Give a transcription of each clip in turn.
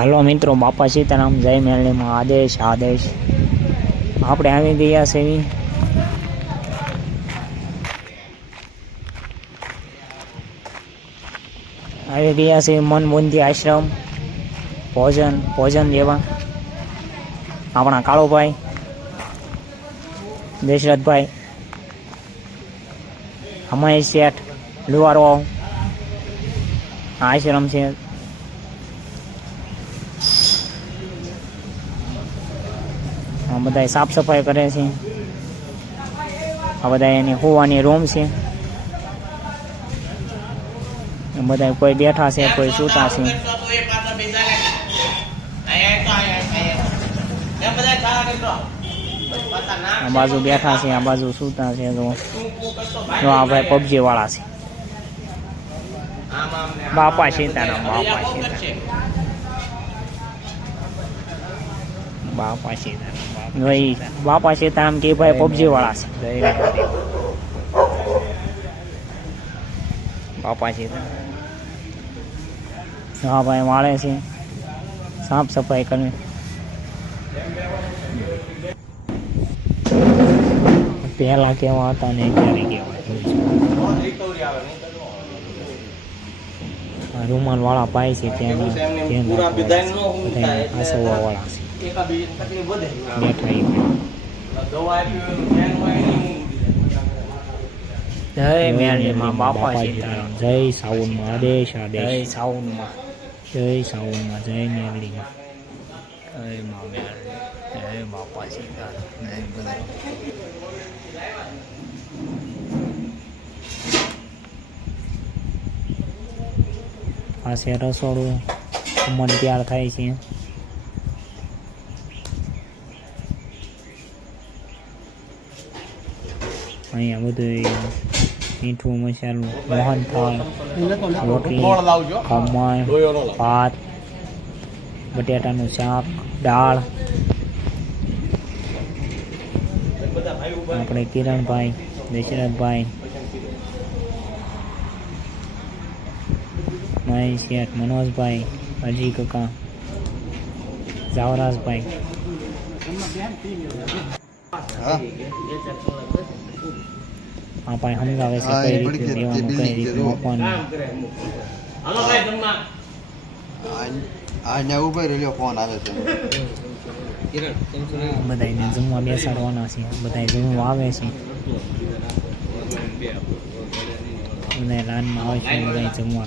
હાલો મિત્રો, બાપા સીતારામ, જય મેળીમાં આદેશ આદેશ. આપણે આવી ગયા છે. આવી ગયા છે મનબુંદી આશ્રમ. ભોજન ભોજન જેવા આપણા કાળુભાઈ, દશરથભાઈ હમાય શેઠ લુવારો આશ્રમ છે. બધા સાફ સફાઈ કરે છે. આ બધા એની હોવાની રૂમ છે. બધા કોઈ બેઠા છે, કોઈ સૂતા છે. આ બાજુ બેઠા છે, આ બાજુ સૂતા છે તો આ ભાઈ પબજી વાળા છે. બાપા સીતારામ બાપા સીતારામ. બાપા સીતારામ ભાઈ બાપા સીતારામ કે ભાઈ પબજી વાળા છે બાપા સીતારામ હા ભાઈ વાળે છે સાફ સફાઈ કરવી પહેલા કેવા હતા ને ક્યારે કેવા રૂમાલ વાળા પાય છે ત્યાં આસવા વાળા છે. ઈ જય સીતારામ જય સાઉનમાં આદેશ આદેશ જય સાઉનમાં જય જય મા જય પાસે રસોડું મન તૈયાર થાય છે. અહીંયા બધું મીઠું, મસાલું, મોહન રોટલી, ખમણ, ભાત, બટેટાનું શાક, દાળ. આપણે કિરણભાઈ, દશરથભાઈ, મહેશ શેઠ, મનોજભાઈ અજી કકા જાવરાજભાઈ આ ભાઈ સમજાવે છે હા, કઈ રીતે લેવાનું કઈ રીતે મૂકવાનું અહીંયા ઊભો રહેલો ફોન આવે છે બધાને જમવા બેસાડવાના છે બધા જમવા આવે છે બધા લાનમાં આવે છે બધા જમવા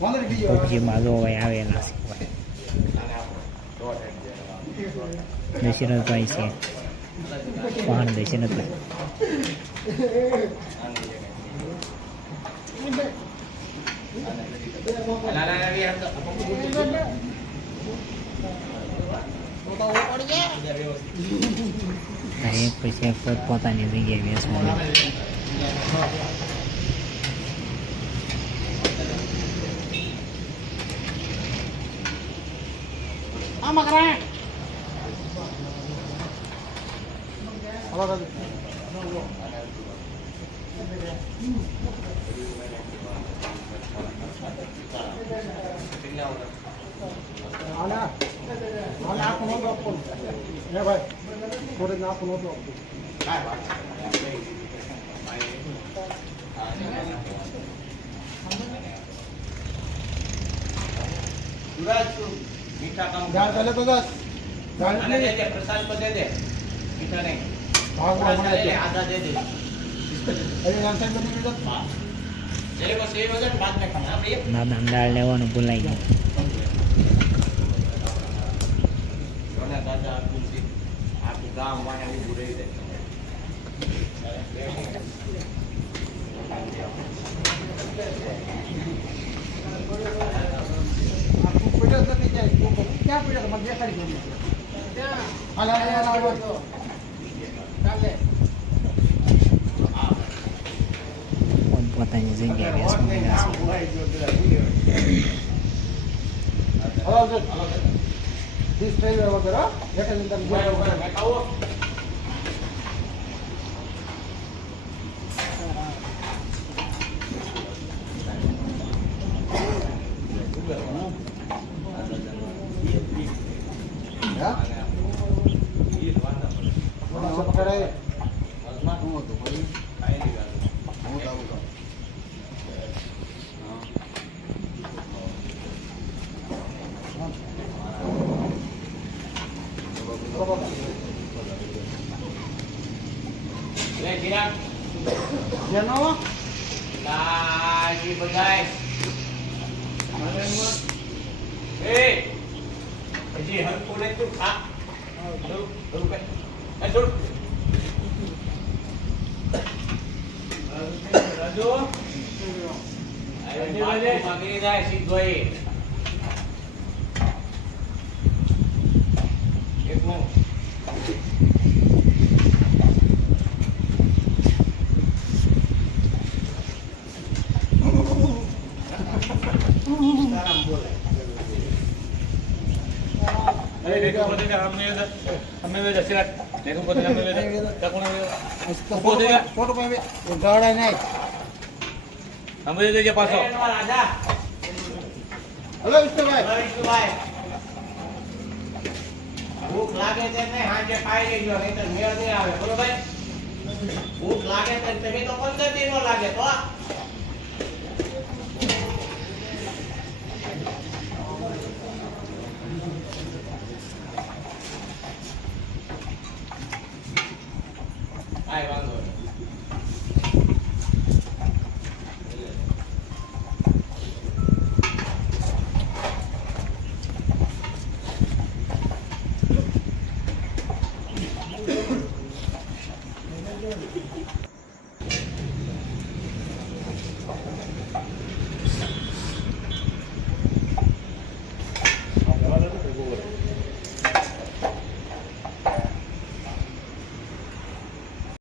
પબજીમાં જો ભાઈ આવેલા છે. ભાઈ દશરથભાઈ છે. પહાણ દશરથભાઈ એક પછી એક પોત પોતાની જગ્યાએ બેસવાનું. ஆ மகரேன் அவ்வளோதான் ஆனா నాకు నోట్ ఒప్పుకోండి బాయ్ చూడండి నాకు నోట్ ఒప్పుకోండి చూడాలి મીઠા કામ ઝાડ પહેલે તો દસ. ઝાડ દે દે પ્રસાદ પર દે દે. મીઠા નહીં. આદા દે દે. આદા દે દે સેવ વગર ભાત નહીં ખાતા. આપણે એક દાદા દાળ લેવાનું ભૂલાઈ ગયું. દાદા આખું છે. આખું ગામ વાળા ઊભું રહી જાય. હાલ, હાલ, હાલ, હાલ. પોતપોતાની જગ્યાએ બેસવા માંડ્યા છે હાલ, આવજો. ત્રીસ થઈ ગયા વગર, હો? એક જ મિનિટ તમે જે કરો. હા? બોલો, પકડાય. લે ચિરાગ જેનો? લાગી બધાય એ હજી હરકું નહીં તું ભૂખ લાગે છે ને, હાજે ખાઈ લેજો નહીં તો મેળ નહીં આવે. બરોબર? ભૂખ લાગે તમે તો દિન લાગે, તો